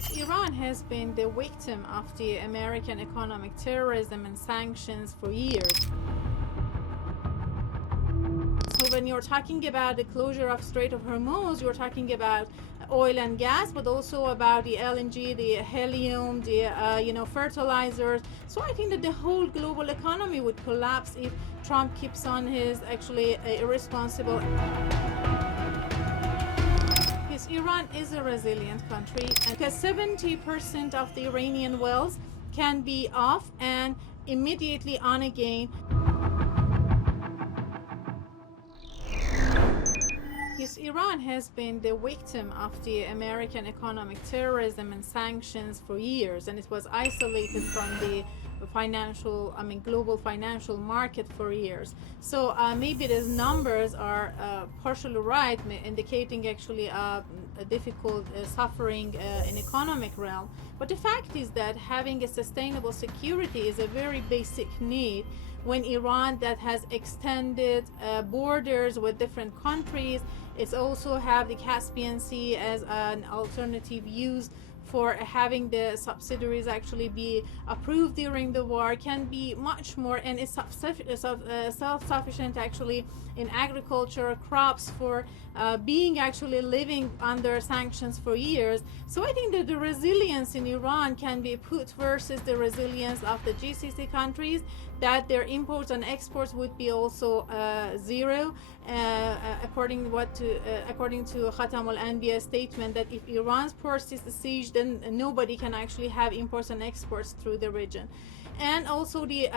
Yes, Iran has been the victim of the American economic terrorism and sanctions for years. So when you're talking about the closure of Strait of Hormuz, you're talking about oil and gas, but also about the LNG, the helium, the fertilizers. So I think that the whole global economy would collapse if Trump keeps on his actually irresponsible. Yes, Iran is a resilient country, because 70% of the Iranian wells can be off and immediately on again. Yes, Iran has been the victim of the American economic terrorism and sanctions for years, and it was isolated from the global financial market for years. So maybe these numbers are partially right, indicating actually a difficult suffering in economic realm. But the fact is that having a sustainable security is a very basic need when Iran that has extended borders with different countries. It's also have the Caspian Sea as an alternative use for having the subsidiaries actually be approved during the war, can be much more, and is self-sufficient actually in agriculture, crops, for being actually living under sanctions for years. So I think that the resilience in Iran can be put versus the resilience of the GCC countries, that their imports and exports would be also zero, according to Khatam al-Anbiya statement, that if Iran's port is sieged, then nobody can actually have imports and exports through the region. And also the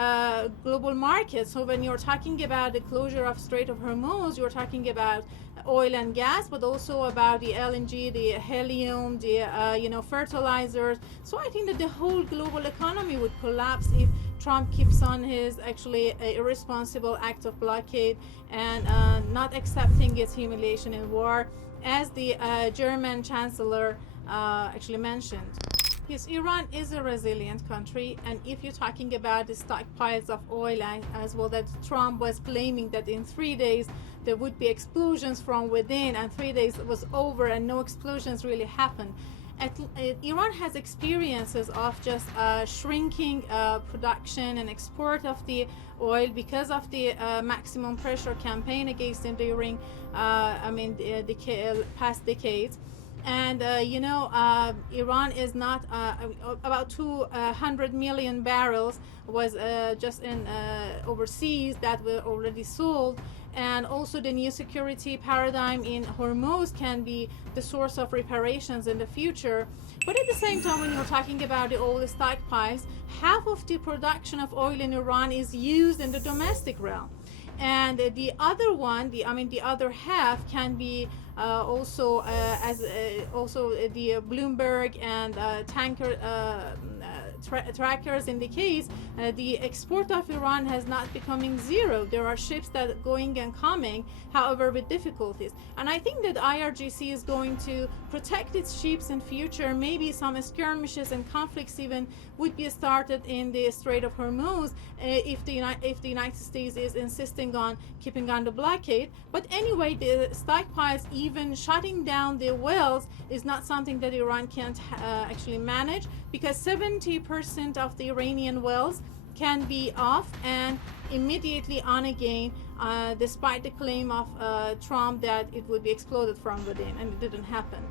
global market. So when you're talking about the closure of Strait of Hormuz, you're talking about oil and gas, but also about the LNG, the helium, the fertilizers. So I think that the whole global economy would collapse if Trump keeps on his actually irresponsible act of blockade and not accepting its humiliation in war, as the German Chancellor actually mentioned. Yes, Iran is a resilient country, and if you're talking about the stockpiles of oil as well, that Trump was claiming that in 3 days there would be explosions from within, and 3 days was over and no explosions really happened. Iran has experiences of just shrinking production and export of the oil because of the maximum pressure campaign against them during the past decades. And Iran is not about 200 million barrels was just in overseas that were already sold. And also the new security paradigm in Hormuz can be the source of reparations in the future. But at the same time, when you're talking about the oil stockpiles, half of the production of oil in Iran is used in the domestic realm. And the other one, the other half can be also the Bloomberg and tanker trackers indicate the export of Iran has not becoming zero. There are ships that are going and coming, however, with difficulties. And I think that IRGC is going to protect its ships in future. Maybe some skirmishes and conflicts even would be started in the Strait of Hormuz if the United States is insisting on keeping on the blockade. But anyway, the stockpiles, even shutting down the wells, is not something that Iran can't actually manage, because 70% of the Iranian wells can be off and immediately on again, despite the claim of Trump that it would be exploded from within, and it didn't happen.